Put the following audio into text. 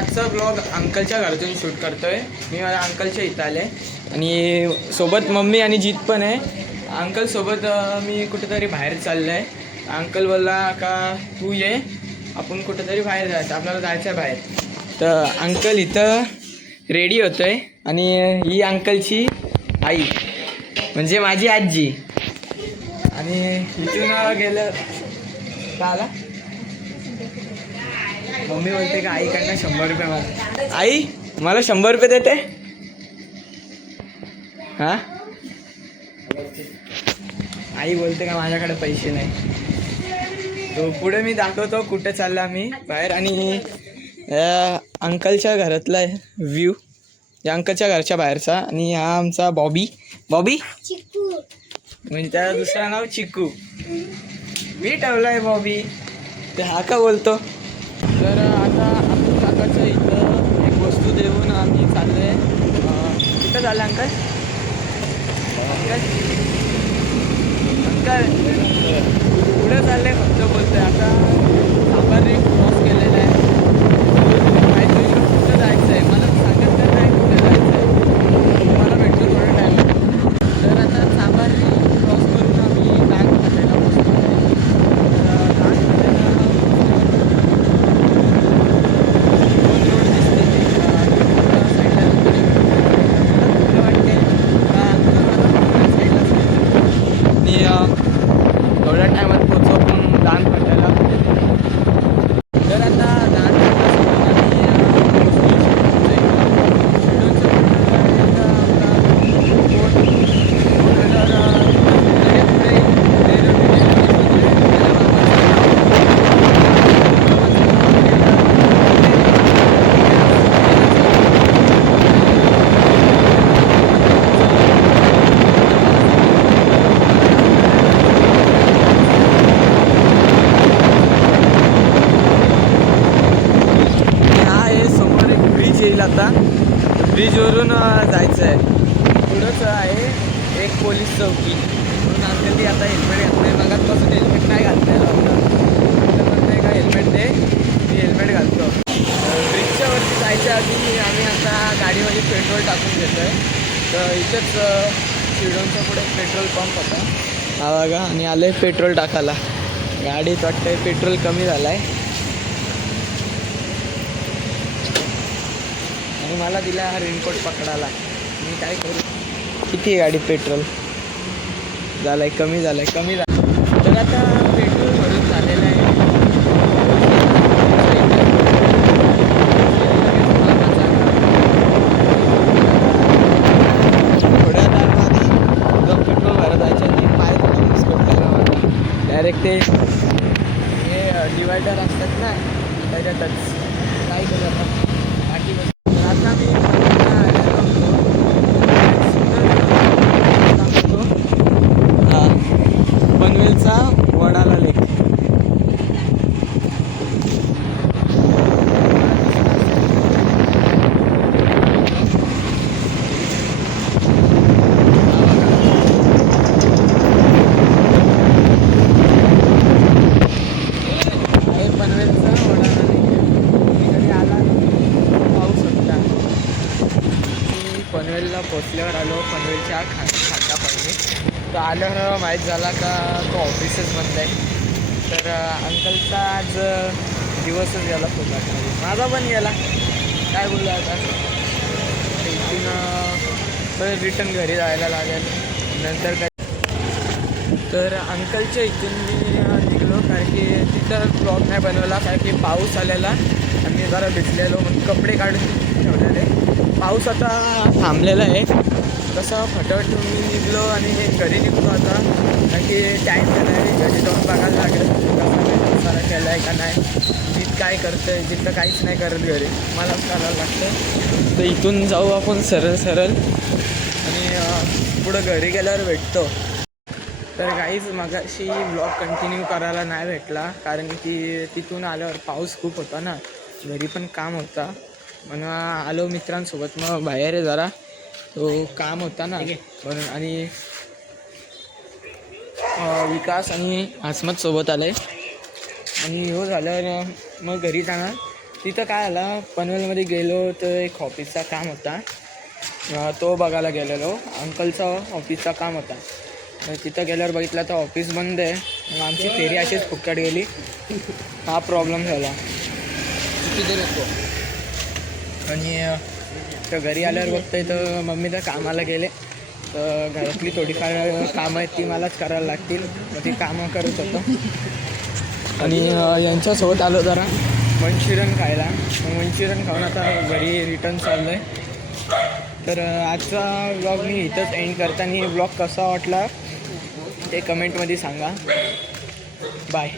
आजचा ब्लॉग अंकलच्या घरातून शूट करतोय. मी माझ्या अंकलच्या इथं आले आणि सोबत मम्मी आणि जीत पण आहे. अंकलसोबत मी कुठेतरी बाहेर चाललो आहे. अंकल बोलला का तू ये, आपण कुठेतरी बाहेर जायचं, आपल्याला जायचं आहे बाहेर. तर अंकल इथं रेडी होतो आहे आणि ही अंकलची आई म्हणजे माझी आजी. आणि इथून गेलं का आला मम्मी बोलते का आईकडनं 100 रुपये मला. आई मला 100 रुपये देते. हां आई बोलते का माझ्याकडे पैसे नाही. तो पुढे मी दाखवतो कुठे चालला मी बाहेर. आणि अंकलच्या घरातला व्ह्यू या अंकलच्या घरच्या बाहेरचा. आणि हा आमचा बॉबी चिक्कू म्हणजे त्याचं दुसरं नाव चिक्कू. मी ठेवलं आहे बॉबी. ते हा का बोलतो. तर आता आपण काकाचं इथं एक वस्तू देऊन आम्ही चाललो आहे. कुठं चाललं अंकल? अंकल पुढे चालले फक्त बोलतोय. आता साबारी क्रॉस केलेला आहे. माहिती कुठं जायचं आहे मला सांगत तर नाही कुठे जायचं आहे. तुम्हाला भेटतो थोडा टाईम. तर आता साबारी क्रॉस करून आम्ही बँक खात्याला बसतो. थोड्या टायमात पोचू आपण दान फाट्याला. तर आता दान येईल. आता ब्रिजवरून जायचं आहे. पुढंच आहे एक पोलीस चौकी. म्हणून अंकल आता हेल्मेट घातलं. मगाचपासून हेल्मेट नाही घातलेलं आपलं. म्हणते का हेल्मेट दे, मी हेल्मेट घालतो. ब्रिजच्या वरती जायच्या आधी आम्ही आता गाडीमध्ये पेट्रोल टाकून घेतो आहे. तर इथेच शिडोनच्या पुढे पेट्रोल पंप होता हा बघा. आणि आलं आहे पेट्रोल टाकायला. गाडीत वाटतं पेट्रोल कमी झालं आहे. मला दिला हा रेनकोट पकडायला. मी काय करू. किती आहे गाडीत पेट्रोल? झालं आहे कमी झालं आहे कमी झालं. तर आता पेट्रोल भरून झालेलं आहे. थोड्या टायमाआधी जर पेट्रोल भरत जायच्या आधी पाय थोडा मुस्कटलेला होता. डायरेक्ट ते हे डिवायडर असतात ना त्याच्यातच काय करू आता बाकी. आता मी पनवेलचा वडाला लेक. पनवेलचा वडाला लेक इकडे आला पाऊस होता. पनवेलला पोचल्यावर आलो. पनवेलच्या खाटा पाहिजे. तर आल्यावर माहीत झाला का तो ऑफिसच बंद आहे. तर अंकलचा आज दिवसच गेला फोटोमध्ये. माझा पण गेला. काय बोलला आता. इथून परत रिटर्न घरी जायला लागेल नंतर काय. तर अंकलच्या इथून मी निघलो कारण की तिथं ब्लॉग नाही बनवला कारण की पाऊस आलेला आणि मी जरा भिजलेलो म्हणून कपडे काढून ठेवलेले. पाऊस आता थांबलेला आहे. कसं फटाफट मी निघलो आणि घरी निघतो आता कारण की टाईम झाला आहे. घरी जाऊन बघायला लागेल कसा सारा केला आहे का नाही. जित काय करतं आहे जिथं काहीच नाही करत घरी मलाच करायला लागतं. तर इथून जाऊ आपण सरळ सरळ आणि पुढं घरी गेल्यावर भेटतो. तर काहीच मगाशी ब्लॉग कंटिन्यू करायला नाही भेटला कारण की तिथून आल्यावर पाऊस खूप होता ना. घरी पण काम होता म्हणून आलो मित्रांसोबत. मग बाहेर आहे जरा तो काम होता ना म्हणून. आणि विकास आणि आसमत सोबत आले आणि हो झाल्यावर मग घरी जाणार. तिथं काय आला, पनवेलमध्ये गेलो तर एक ऑफिसचा काम होता, तो बघायला गेलेलो. अंकलचा ऑफिसचा काम होता. तर तिथं गेल्यावर बघितलं तर ऑफिस बंद आहे. मग आमची फेरी अशीच फुकट गेली. हा प्रॉब्लेम झाला. किती देर येतो. आणि तर घरी आल्यावर बघतोय तर मम्मी तर कामाला गेले. तर घरातली थोडीफार कामं आहेत ती मलाच करायला लागतील. मग ती कामं करत होतो. आणि यांच्यासोबत आलो जरा मंचुरियन खायला. मग मंचुरियन खाऊन आता घरी रिटर्न चाललो आहे. तर आजचा व्लॉग मी इथंच एंड करताना व्लॉग कसा वाटला ते कमेंटमध्ये सांगा. बाय.